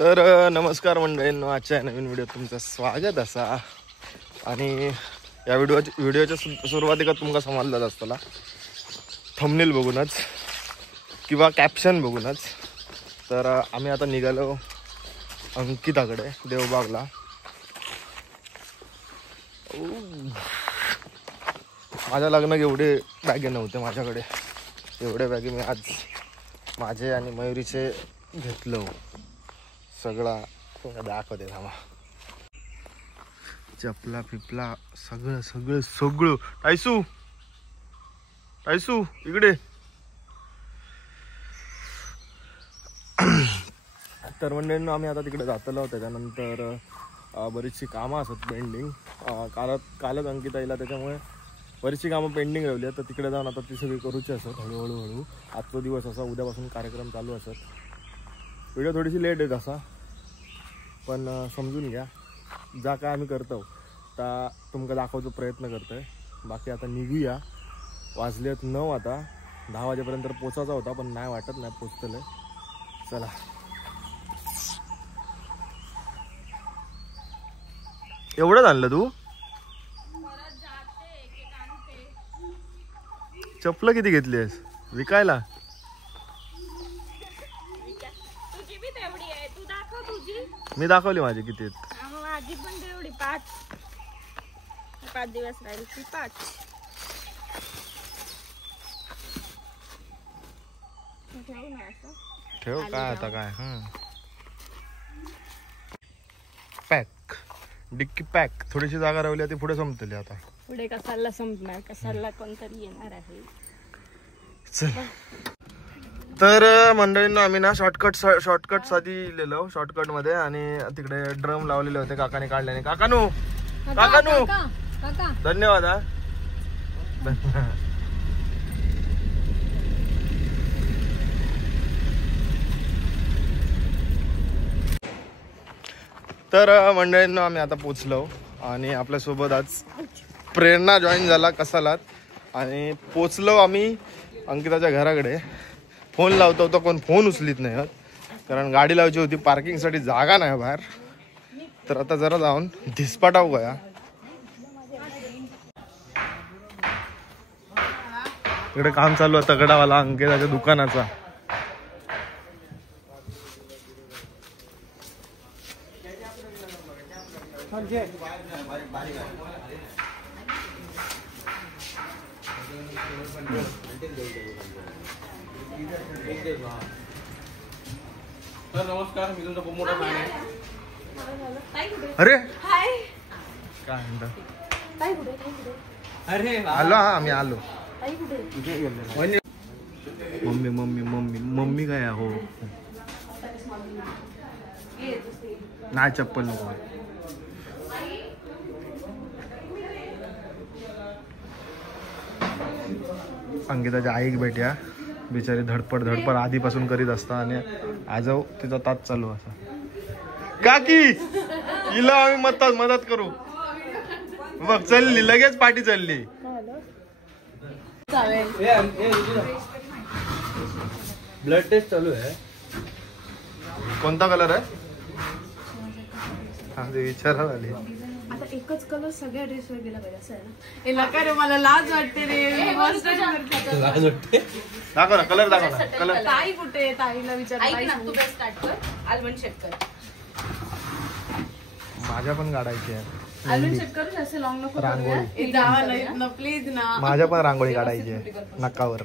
तर नमस्कार मंडळींनो, आजच्या नवीन व्हिडिओत तुमचं स्वागत असा. आणि या व्हिडिओच्या सुरुवातीला तुमका समजलाच असताना थंबनेल बघूनच किंवा कॅप्शन बघूनच. तर आम्ही आता निघालो अंकिताकडे देवबागला. माझ्या लग्नात एवढे बॅगे नव्हते माझ्याकडे, एवढे बॅगे मी आज माझे आणि मयुरीचे घेतलो. सगळा दाखवते थांबा, चपला पिपला सगळं सगळं सगळं. टायसू टायसू इकडे. तर मंडळींनो, आम्ही आता तिकडे जातलो. त्याच्यानंतर बरीचशी कामं असत पेंडिंग. कालच अंकिताईला त्याच्यामुळे बरीचशी कामं पेंडिंग राहिली आहेत. तर तिकडे जाऊन आता ती सगळी करूची असत हळूहळू. आजचा दिवस असा, उद्यापासून कार्यक्रम चालू असत. व्हिडिओ थोडीशी लेट येत असा, पण समजून घ्या. जा काय आम्ही करतो त्या तुमका दाखवतो प्रयत्न करतोय. बाकी आता निघूया. वाजलेत 9. आता 10 वाजेपर्यंत पोचायचा होता, पण नाही वाटत नाही पोचतलंय. चला. एवढंच आणलं तू? चप्पल किती घेतलीस विकायला? मी दाखवली माझी किती आहेत. माझी पण तेवढी 5 दिवस राहील ती 5. ठेव काय आता काय. पॅक डिक्की पॅक. थोडीशी जागा राहिली ती पुढे संपतली. आता पुढे कसाला संपणार, कसाला कोणतरी येणार आहे. तर मंडळींना आम्ही ना शॉर्टकट साठी लिहिलो शॉर्टकट मध्ये. आणि तिकडे ड्रम लावलेले होते काकाने काढल्याने. काकानू धन्यवाद. तर मंडळींना आम्ही आता पोचलो. आणि आपल्यासोबत आज प्रेरणा जॉईन झाला कसालात. आणि पोचलो आम्ही अंकिताच्या घराकडे. फोन लावतो तर कोण फोन उचलीत नाही, कारण गाडी लावायची होती. पार्किंगसाठी जागा नाही बाहेर. तर आता जरा जाऊन धिसपाटाव गया. इकडे काम चालू आहे तगडावाला अंकिताच्या दुकानाचा. तर नमस्कार, मी तुमचा खूप मोठा फॅन आहे. अरे काय म्हणता? अरे आलो हा, आम्ही आलो. मम्मी मम्मी मम्मी मम्मी काय हो. नाही चप्पल नको. अंकिताच्या आईक भेट्या बिचारी धडपड आधीपासून करीत असता. आणि आजव तिचा तास चालू असा. काकी हिला आम्ही मदत करू. बघ चालली लगेच पाठी चालली. ब्लड टेस्ट चालू आहे. कोणता कलर आहे? हा ते विचारा झाली. आता एकच कलर सगळ्या ड्रेसवर गेला पाहिजे असं आहे ना. हे नका रे, मला लाज वाटते रे. लाज वाटते. दाखव ना कलर, दाखव ना कलर. ताई कुठे? ताईला विचार. तू बेस्ट स्टार्ट कर. आल्बम चेक कर. माझ्या पण काढायची आहे. आल्बम चेक करू. असे लॉंग नको रांगोळी. जावा नाही ना प्लीज ना. माझ्या पण रांगोळी काढायची आहे नकावर.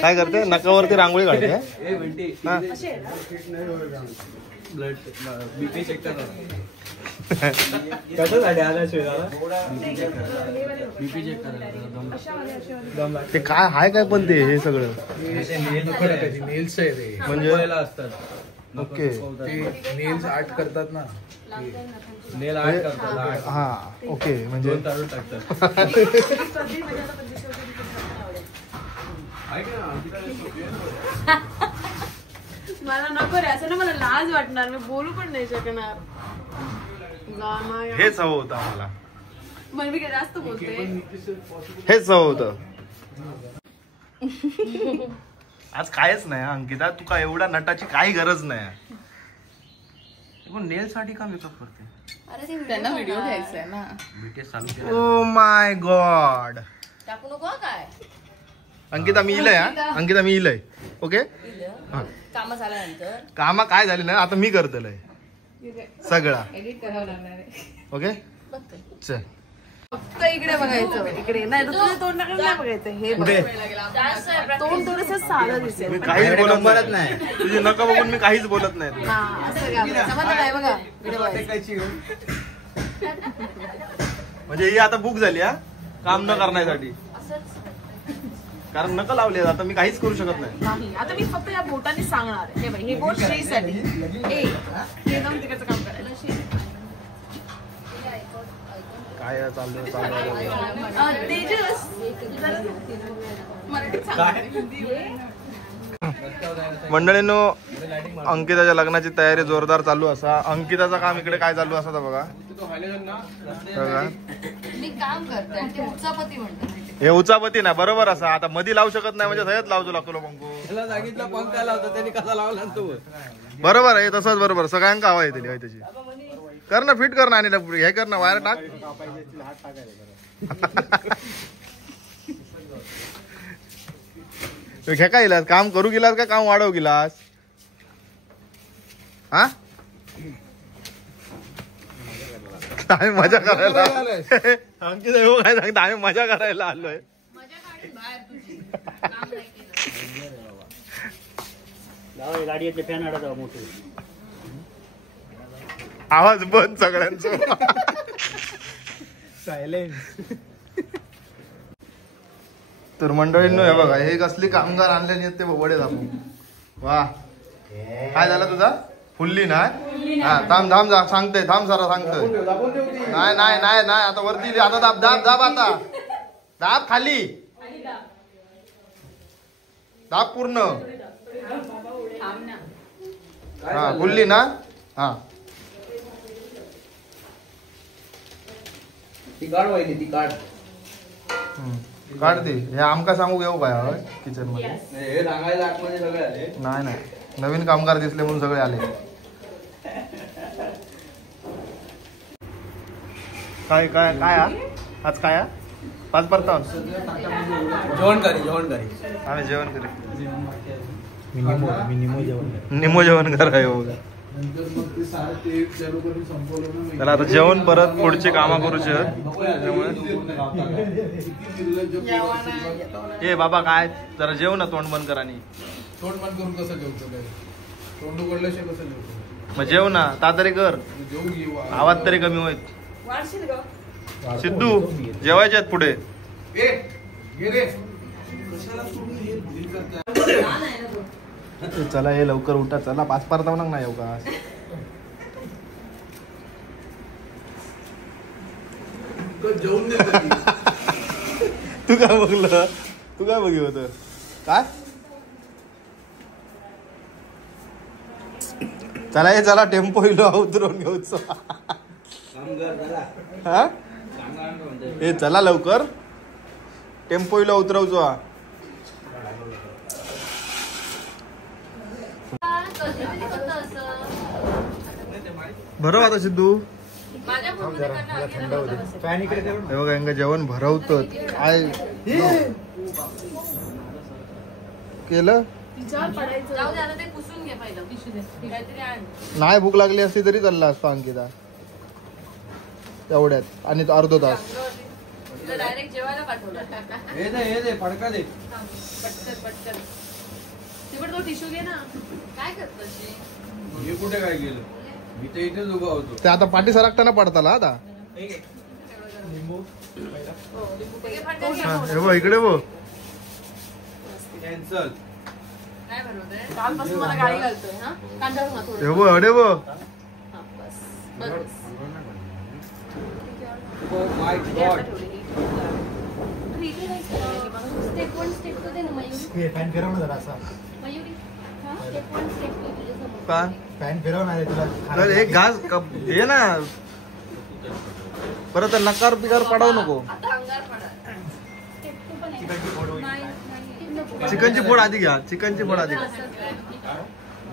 काय करते? नकावरती रांगोळी काढते. ब्लड बीपी चेक कर. कसं झाले आला शिवाय बीपी चेक करा. ते काय हाय काय पण ते हे सगळं नेल्स आहे ते म्हणजे असतात. ओके. ते नेल्स आर्ट करतात ना. नेल आर्ट करतात. हा ओके. म्हणजे टाकतात. मला नको रे असं ना. मला लाज वाटणार. मी बोलू पण नाही शकणार. हेच हवं होतं आम्हाला. मग मी काय जास्त बोलते. हेच हवं होतं. आज कायच नाही अंकिता, तुका एवढा नटाची काही गरज नाही. नेल साठी का मेकअप करते? त्यांना व्हिडिओ घ्यायचा आहे ना. बीटीएस चालू ओ माय गॉड. टाकू नको काय अंकिता मी इलय. अंकिता मी इलय. ओके काम झाल्यानंतर कामा काय झाली ना आता मी करतलंय सगळा. एडिट करावं लागणार आहे. ओके बघते. चल. फक्त इकडे बघायचं, इकडे नाही तर तुझ्या तोंडाकडे नाही बघायचं. हे बघ. जास्त आहे, तोंड थोडंसं साधं दिसेल. मी काहीच बोलत नाही. तुझी नका बघून मी काहीच बोलत नाही. हा असं घ्या. समजलं काय बघा इकडे बघायचं. म्हणजे ही आता बुक झाली हा काम न करण्यासाठी. कारण नका लावली आता मी काहीच करू शकत नाही. नाही आता मी फक्त या बोटाने सांगणार आहे. हे बघ हे बोट श्रीसाठी. हे जाऊन तिकडचं काम करायला. काय चाललंय चाललंय तेजस मराठीत सांग. मंडळींनो अंकिताच्या लग्नाची तयारी जोरदार चालू असा. अंकिताचं काम इकडे काय चालू असा बघा. मी काम करते आणि ते उचापती म्हणतात. हे उचापती नाही बरोबर असा. आता मधी लावू शकत नाही म्हणजे सगळ्यात लावतो लागतो पंखो. त्याला सांगितलं पंख लावतो त्यांनी कसा लावला तो बरोबर आहे तसंच बरोबर. सगळ्यांका हवा येते त्याची. कर ना फिट कर ना आणि हे कर ना वायर टाक. हे काय गेलास काम करू गेलास का काम वाढवू गेलास हा. आम्ही मजा करायला अंकित हो काय सांगता आम्ही मजा करायला आलोय. गाडीचे फॅन आडा मोठे आवाज बंद सगळ्यांचा. सायलेन्स. तर मंडळींनो हे बघा हे कसली कामगार आणले नाहीत ते वडे दाखवू. वा काय झालं तुझा फुल्ली नाही. हा थांब थांब जा सांगते थांब सारा सांगतोय. नाही नाही नाही नाही आता वरती आता दाब दाब दाब आता दाब खाली दाब पूर्ण. हा फुल्ली ना. हा ती काढ वाहिली ती काढ. काढ दे. हे आमका सांगू घेऊ काय किचन मध्ये. हे सांगायला आतमध्ये सगळे आले. नाही नाही नवीन कामगार दिसले म्हणून सगळे आले. काय काय काय आज काय पाच परताव जेवण करी आम्ही जेवण करू. जेवण निमो जेवण करा बघा. त्याला आता जेवण परत पुढचे कामा करूचे त्यामुळे ए बाबा काय जरा जेव ना तोंड बंद करा. तोंड बंद करून कसं जेवतो काय तोंड उघडल्याशिवाय कसं जेवतो. मग जेव ना ता तरी कर जेवू घेऊ. आवाज तरी कमी होईल. सिद्धू जेवायचे आहेत पुढे. चला हे लवकर उठा चला पाच परताव ना येऊ का. जेवून तू काय बघलं तू काय बघी होत काय. चला हे चला टेम्पो इलो उतरवून घेऊच. हा हे चला लवकर टेम्पो इलो उतरवचो. भरव आता सिद्धू. हे बघा यांना जेवण भरवत काय केलं. नाही भूक लागली असती तरी चालला असतो अंकिता तेवढ्यात आणि अर्धा तास. डायरेक्ट जेवायला पाठवलं. हे दे फडका दे. पटकन तिकडे तो टिश्यू घे ना. काय करतो हे कुठे काय गेलं मी तर इथेच उभा होतो. ते आता पाठी सरकताना पडताला आता. हे बघ इकडे बघ. कॅन्सल. काय बनवतोय कालपासून मला गाडी घालतोय. हा कांदा घाल थोडं. हे बघ अडे बघ. हा, बस. माय गॉड. स्टेप 1 स्टेप 2 दे ना मयूरी. हे फॅन फिरव ना जरा असा. मयूरी हा स्टेप 1 स्टेप 2 तुझ्यासमोर. का फॅन फिरवणार आहे तुला. अरे एक घास हे ना परत नकार बिकार पडावू नको. आता अंगार पडा. स्टेप 2 पण आहे. नाही नको. चिकनची फोड आधी घ्या, चिकनची फोड आधी घ्या.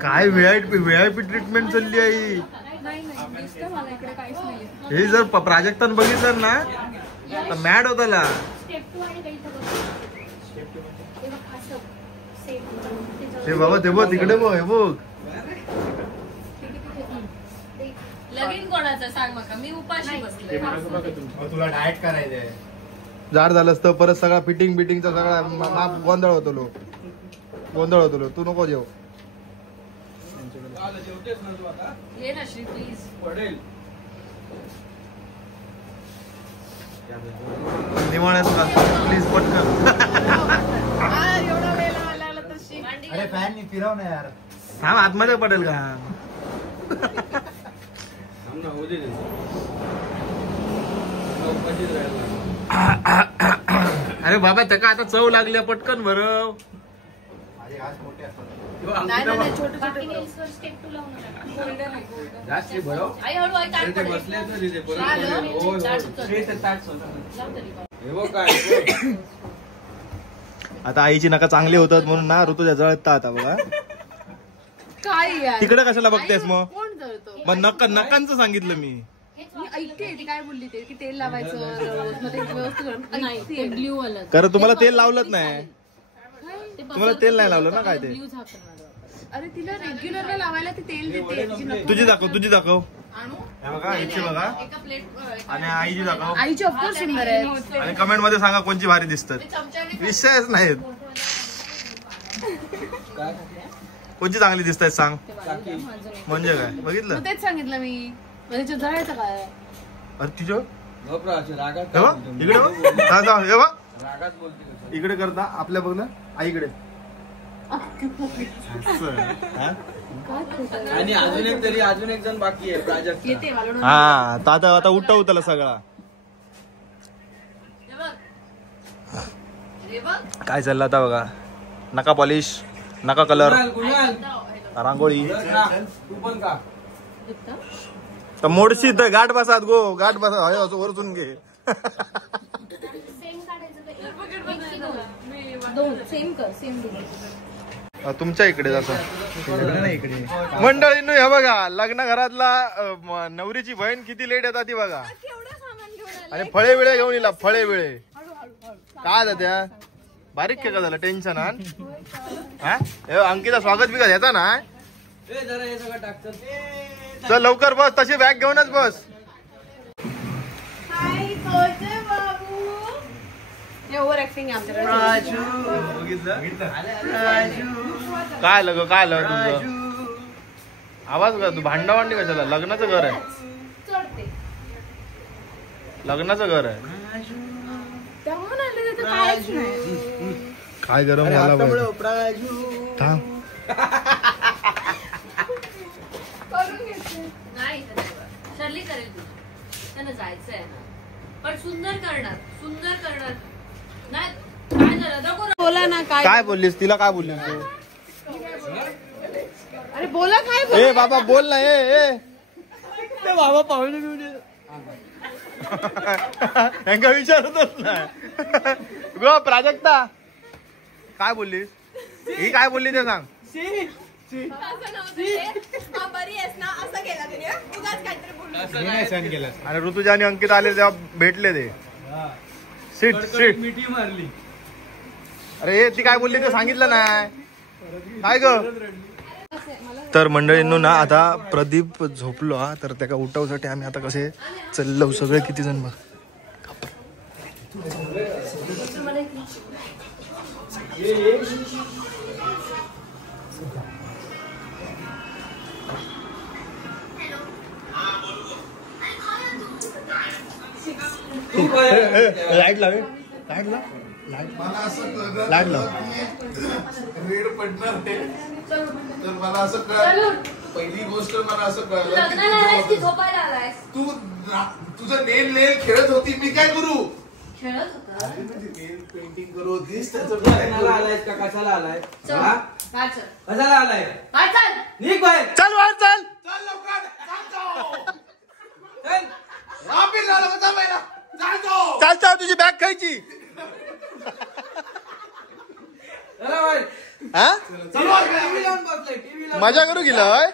काय व्हीआयपी ट्रीटमेंट चालली आहे नाही नाही दिसतं मला इकडे काहीच नाहीये. हे जर प्राजक्तान बघितलं ना तर मॅड होताला. स्टेप 2 आणि काही तर हे बघ असं सेम हे बाबा ते बघ तिकडे बघ, हे बघ लगीन कोणाचं सांग मका, मी उपाशी बसले. तुला डाएट करायचंय. जाड झालं असतं परत सगळा फिटिंगचा सगळा गोंधळ होतो लो. तू नको जेव. ये ना श्री प्लीज. निवाळ्यात प्लीज पटकन. एवढा वेळ आला तशी. अरे फॅन नी फिरव ना यार. हा आतमध्ये पडेल का? अरे बाबा त्याका आता चव लागली पटकन भरव. माझे हात मोठे असतात. नाही नाही नाही, छोटे बाकी छोटे नेल्सवर स्टेप 2 लावून टाक. गोल्डन आहे golden. जास्त भरव. आई हळू आई ताट पडेल. आता आईची नका चांगली होतात म्हणून ना ऋतूच्या जळता आता बघा. काय यार तिकडे कशाला बघतेस मग? कोण जळतो? मग नकांचं सांगितलं मी. मी ऐकते ती काय बोलली ते की तेल लावायचं रोज मग ते व्यवस्थित करून ऐकते. ब्ल्यू वाला कारण तुम्हाला तेल लावलंच नाही. तुम्हाला तेल नाही लावलं ना काय ते. अरे तिला रेग्युलरला लावायला ती तेल देते. तिची नको. तुझी दाखव. आणू? हे बघा हिची बघा एका प्लेट आणि आईची दाखव. आईची ऑफकोर्स सुंदर आहे. आणि कमेंट मध्ये सांगा कोणची भारी दिसतात. चमच्याने विषयच नाहीत. कोणची चांगली दिसत आहेत सांग. म्हणजे काय बघितलं? मग तेच सांगितलं मी. म्हणजे जळायचं काय? अरे तिच्या रागात हे बघ इकडे बघ. हे बघ रागात बोलते. इकडे करता आपल्या बघ ना आईकडे. आणि अजून एक जण बाकी आहे प्राजक्त. येते मला हा आता उठवताला सगळा. काय चाललं आता बघा. नका पॉलिश, नका कलर, रांगोळी. तू पण का तर मोडशी तर गाठ बसात गो. गाठ बसा असं वरतून घे. सेम काढायचं तर दोन सेम कर सेम तुमच्या इकडे जातं इकडे मंडळींनो. हे बघा लग्न घरातला नवरीची बहीण किती लेट येतात ती बघा. आणि फळे बिळे घेऊन येला. फळे बिळे काय जात्या बारीक का झालं टेन्शन. हा अंकिता स्वागत बिगत येता ना. जरा हे सगळं टाकतात. चल लवकर बस. तशी बॅग घेऊनच बस. ओव्हर ऍक्टिंग आमच्याकडे. काय लग तुझं आवाज का तू भांडावांडी कशाला. लग्नाचं घर आहे. लग्नाचं घर आहे. काय गरम मला नाही शर्ली करेल तुझं. त्यांना जायचंय ना. पण सुंदर करणार नाही. काय झालं नको बोला ना काय. काय बोललीस तिला. काय बोललीस तू. अरे बोला काय. ए बाबा बोल ना. ए ते बाबा पाहुणे घेऊन यांना विचारतच नाही. गो प्राजक्ता काय बोललीस. ही काय बोलली ते सांग. आणि ऋतुजा आणि अंकित आले तेव्हा भेटले ते. सीट मिठी मारली. अरे ती काय बोलली ते सांगितलं नाही काय ग. तर मंडळींनो ना आता प्रदीप झोपलो हा. तर त्याला उठवसाठी आम्ही आता कसे चाललो सगळे किती जण बघ. लाईट लावे. लाईट लाव. लाईट लाव. रेड पडणार आहे. तर मला असं कळलं. पहिली गोष्ट मला असं कळलं की झोपायला आलाय. तू तुझं नेल खेळत होती. मी काय करू. खेळत होता. नेल पेंटिंग करू होतीस. त्याचं कशाला आलाय का कशाला आलाय. कशाला आलाय. निघ बाहेर. चल वाट चल. चल लवकर. चल वापिस झालं होता पहिला. चाल चाल तुझी बॅग खायची. हा टीव्ही लावून बसलाय, टीव्ही लावून मजा करू गेला होय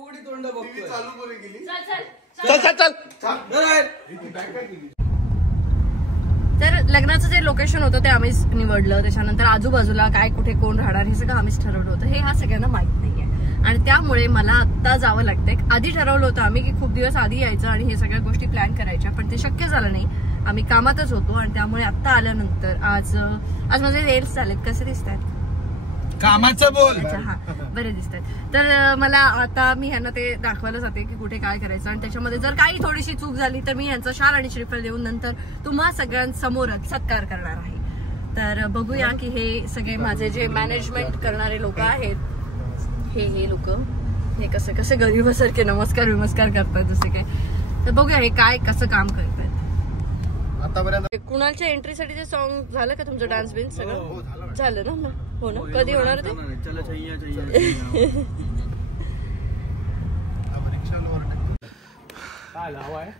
उघडी तोंड बघतोय. चालू कोणी गेली चल चल चल तर लग्नाचं जे लोकेशन होतं ते आम्हीच निवडलं. त्याच्यानंतर आजूबाजूला काय कुठे कोण राहणार हे सगळं आम्हीच ठरवलं होतं. हे हा सगळ्यांना माहित नाहीये आणि त्यामुळे मला आत्ता जावं लागतंय. आधी ठरवलं होतं आम्ही की खूप दिवस आधी यायचं आणि हे सगळ्या गोष्टी प्लॅन करायच्या, पण ते शक्य झालं नाही. आम्ही कामातच होतो आणि त्यामुळे आत्ता आल्यानंतर आज माझे नेल्स झालेत. कसे दिसतात? कामाचं बोल. अच्छा हा बरे दिसतात. तर मला आता मी ह्यांना ते दाखवायला जाते की कुठे काय करायचं आणि त्याच्यामध्ये जर काही थोडीशी चूक झाली तर मी यांचा शाल आणि श्रीफळ देऊन नंतर तुम्हा सगळ्यांसमोरच सत्कार करणार आहे. तर बघूया की हे सगळे माझे जे मॅनेजमेंट करणारे लोक आहेत हे लोक हे कसे गरीबासारखे नमस्कार करतात जसे काय. तर बघूया हे काय कसं काम करतात. आतापर्यंत कुणालच्या एंट्रीसाठी सॉन्ग झालं का तुमचं? डान्स बिन्स सगळं झालं ना? हो ना. कधी होणार ते?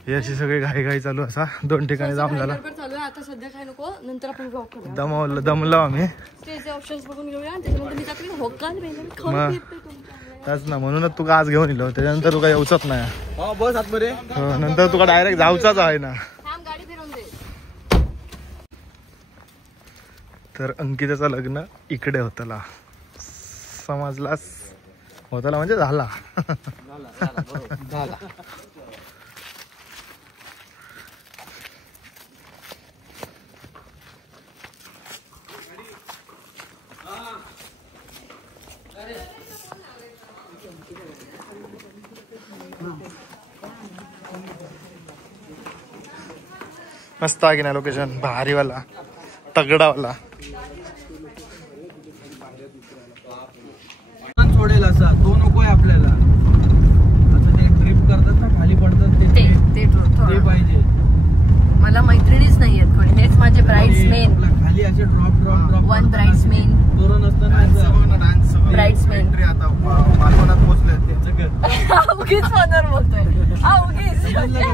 ही अशी सगळी घाई चालू असा 2 ठिकाणी जाम झाला. चालू आहे आता सध्या काय नको, नंतर आपण ब्लॉग करूया. दमलो आम्ही स्टेजचे ऑप्शन्स बघून घेऊया आणि त्याच्यानंतर मी टाकली होकाल त्याच ना म्हणूनच तुका आज घेऊन येलो. त्याच्यानंतर तुका येऊचच नाही. बस आतमध्ये. नंतर तुका डायरेक्ट जाऊचाच आहे ना. गाडी फिरवून दे. तर अंकिताचं लग्न इकडे होतला. समजलास? होतला म्हणजे झाला. मस्त आहे की ना लोकेशन? भारीवाला तगडावाला. सोडेल असा तो नकोय आपल्याला. आता ते ट्रिप करतात ना खाली पडतात ते पाहिजे. मला मैत्रिणीच नाही आहेत कोणी. हेच माझे ब्राइड्समेन. खाली असे ड्रॉप वन ब्राइड्समेन. तोरण असताना ब्राइड्समेन. आता मालवणात पोहोचले. उगीच फोनवर बोलतोय. उगीच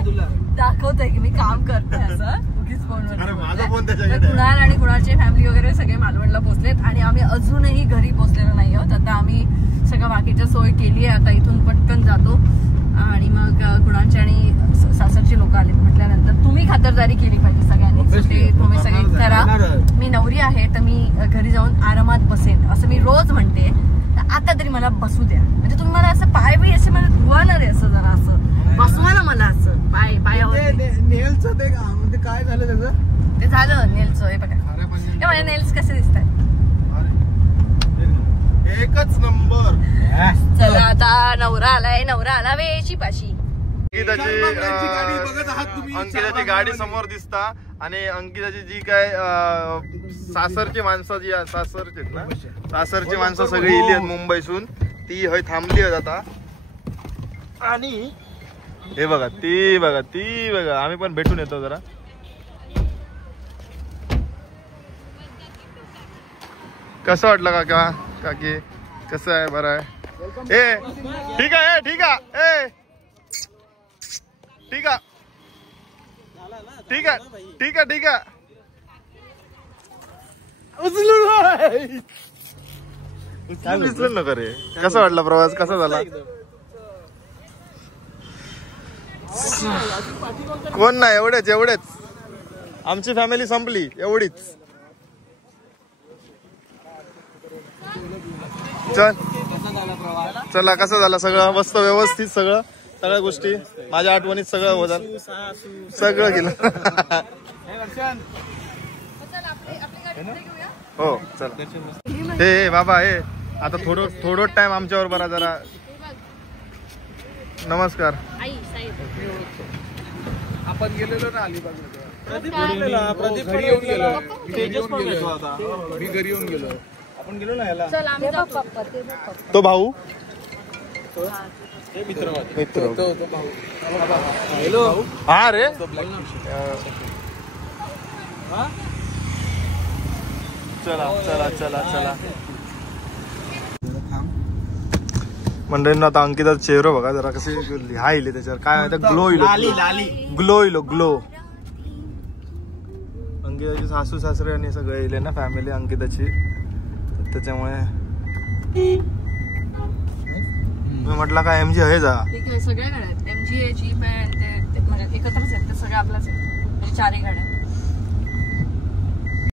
तुला दाखवतोय की मी काम करतोय असं. उगीच फोनवर. माझा फोन त्याच्याकडे. कुणाल आणि कुणालचे फॅमिली वगैरे सगळे मालवणला पोहोचलेत आणि आम्ही अजूनही घरी पोहोचलेलो नाही आहोत. आता आम्ही सगळं बाकीच्या सोय केली आहे. आता इथून पटकन जातो आणि मग कुणालचे आणि सासरचे लोक आले म्हटल्यानंतर तुम्ही खातरदारी केली पाहिजे सगळ्यांनी. तुम्ही सगळे करा. मी नवरी आहे तर मी घरी जाऊन आरामात बसेन असं मी रोज म्हणते. आता तरी मला बसू द्या. म्हणजे तुम्ही मला असं पाय बी असे मला धुवाणार आहे असं जरा असं बसवा ना मला असं पायावर. नेलचं ते म्हणजे काय झालं त्याचं? ते झालं नेल्स. हे बघा हे माझे नेल्स कसे दिसतात. एकच नंबर. चला आता नवरा आला वेशी पाशी. अंकिताची गाडी समोर दिसता आणि अंकिताची जी काय सासरची माणसं जी सासरची ना सासरची माणसं सगळी इली आहेत मुंबईसून. ती हय थांबली आहेत आता. आणि हे बघा ती बघा आम्ही पण भेटून येतो जरा. कसं वाटलं काकी? कसं आहे? बरं आहे. ए ठीक आहे. ठीक आहे. उचलून नका रे. कसा वाटला प्रवास? कसा झाला? कोण नाही एवढेच आमची फॅमिली संपली एवढीच. चला कसा झाला? सगळं मस्त व्यवस्थित सगळ्या गोष्टी माझ्या आठवणीत सगळं होतात. सगळं केलं. हो चला. हे बाबा हे आता थोडं टाइम आमच्यावर बरा जरा. नमस्कार. आपण गेलेलो ना अलिबागला. प्रदीप घरी येऊन गेलो. मी घरी येऊन गेलो. आपण गेलो ना याला. तो भाऊ मित्र हॅलो. हा रे. चला मंडळींना आता अंकिताचा चेहरा बघा जरा कसे लिहायले त्याच्यावर काय माहिती. ग्लो अंकिताची सासू सासरे आणि सगळे येले ना फॅमिली अंकिताची. त्याच्यामुळे मी म्हटलं काय MG आहे जा ठीक आहे. सगळ्या गाड्या आहेत, MG आहे, जीप आहे, ते म्हणजे एकत्रच आहेत, ते सगळ्या आपल्याच आहेत म्हणजे 4 गाड्या.